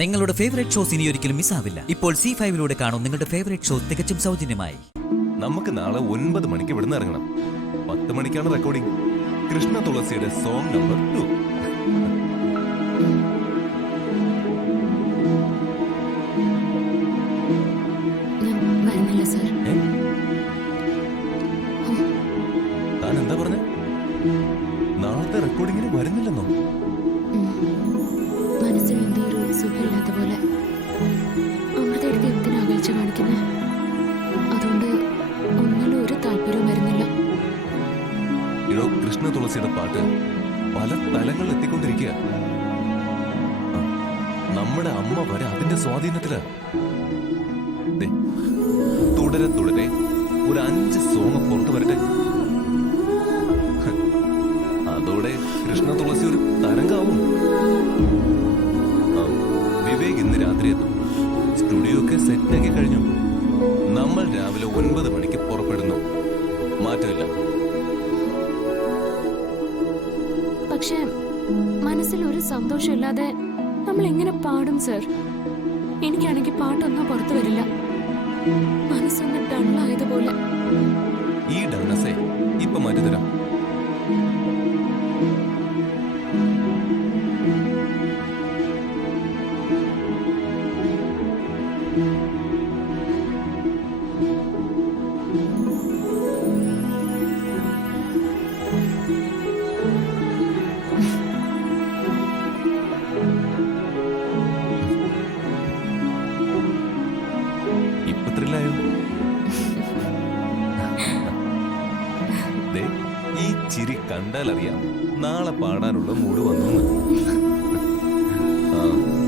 നിങ്ങളുടെ favourite shows ഇനി ഒരിക്കലും മിസ്സാവില്ല. ഇപ്പോൾ C5 കാണും നിങ്ങളുടെ ഫേവറേറ്റ് ഷോ തികച്ചും സൗജന്യമായി. നമുക്ക് നാളെ 9 മണിക്ക് ഇവിടുന്ന് ഇറങ്ങണം. 10 മണിക്കാണ് റെക്കോർഡിംഗ്. കൃഷ്ണ തുളസിയുടെ സോങ് നമ്പർ 2. താൻ എന്താ പറഞ്ഞ? നാളത്തെ റെക്കോർഡിങ്ങിന് വരുന്നില്ലെന്നോ? മനസ്സിന് എന്തോ ഒരു സുഖമില്ലാത്ത പോലെ. അമൃതയുടെ എന്തിനാ അകൽച്ച കാണിക്കുന്നത്? അതുകൊണ്ട് ഒന്നിലും ഒരു താല്പര്യവും വരുന്നില്ല. ഇടോ, കൃഷ്ണ തുളസിയുടെ പാട്ട് പല തലങ്ങളിൽ എത്തിക്കൊണ്ടിരിക്കുക. നമ്മുടെ അമ്മ വരെ അതിന്റെ സ്വാധീനത്തില. തുടരെ തുടരെ ഒരു 5 സോങ് പുറത്തു വരട്ടെ. അതോടെ കൃഷ്ണ തുളസി ഒരു തരംഗാവും. വിവേക് ഇന്ന് രാത്രി എത്തും. സ്റ്റുഡിയോ ഒക്കെ സെറ്റാക്കി കഴിഞ്ഞു. നമ്മൾ രാവിലെ 9 മണിക്ക് പുറപ്പെടുന്നു. മാറ്റമില്ല. പക്ഷെ മനസ്സിൽ ഒരു സന്തോഷമില്ലാതെ നമ്മൾ എങ്ങനെ പാടും സർ? എനിക്കാണെങ്കിൽ പാട്ടൊന്നും പുറത്തു വരില്ല. മനസ്സൊന്ന് ഡള്ളായതുപോലെ. ഈ ഡൾനെസ്സേ ഇപ്പൊ മാറ്റിത്തരാം. ഈ ചിരി കണ്ടാലറിയാം നാളെ പാടാനുള്ള മൂഡ് വന്നു.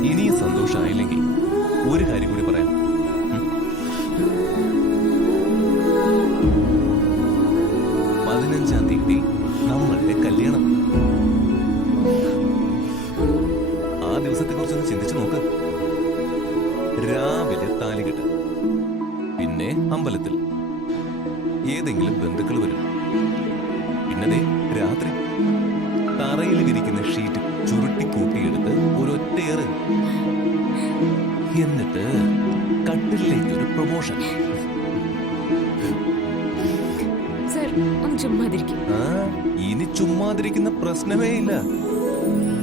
ഇനിയും സന്തോഷമായില്ലെങ്കിൽ ഒരു കാര്യം കൂടി പറയാം. 15-ാം തീയതി നമ്മളുടെ കല്യാണം. ആ ദിവസത്തെ കുറിച്ചൊന്ന് ചിന്തിച്ചു നോക്ക്. രാവിലെ താലികെട്ട്, പിന്നെ അമ്പലത്തിൽ ഏതെങ്കിലും ബന്ധുക്കൾ വരും. പിന്നെ രാത്രി തറയിൽ വിരിക്കുന്ന ഷീറ്റ് ചുരുട്ടി കൂട്ടിയെടുത്ത് ഒരൊറ്റയേറ്. എന്നിട്ട് കട്ടിലേക്ക് ഒരു പ്രൊമോഷൻ. ഇനി ചുമ്മാതിരിക്കുന്ന പ്രശ്നമേ ഇല്ല.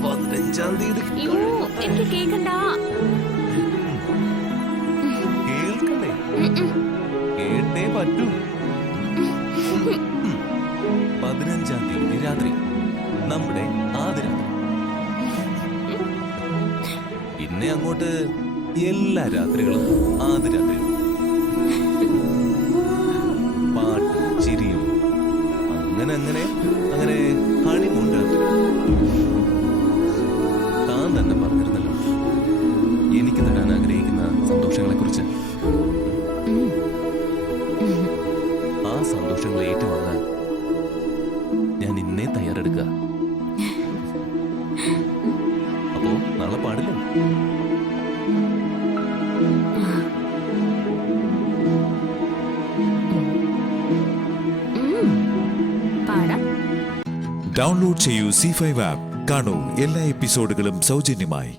15-ാം തീയതി കേൾക്കണ്ടേ? കേട്ടേ പറ്റൂ. 15-ാം തീയതി രാത്രി നമ്മുടെ ആദ്യ രാത്രി. പിന്നെ അങ്ങോട്ട് എല്ലാ രാത്രികളും ആദ്യ രാത്രി. പാട്ടും ചിരിയും അങ്ങനെ അങ്ങനെ അങ്ങനെ ഹണിമൂൺ രാത്രി. താൻ തന്നെ പറഞ്ഞിരുന്നല്ലോ എനിക്ക് തരാൻ ആഗ്രഹിക്കുന്ന സന്തോഷങ്ങളെ കുറിച്ച്. ആ സന്തോഷങ്ങളെ ഏറ്റുവാങ്ങാൻ ഞാൻ ഇന്നേ തയ്യാറെടുക്കുക. അപ്പോ നാളെ പാടില്ലേ? ഡൗൺലോഡ് ചെയ്യൂ C5 ആപ്പ്. കാണൂ എല്ലാ എപ്പിസോഡുകളും സൗജന്യമായി.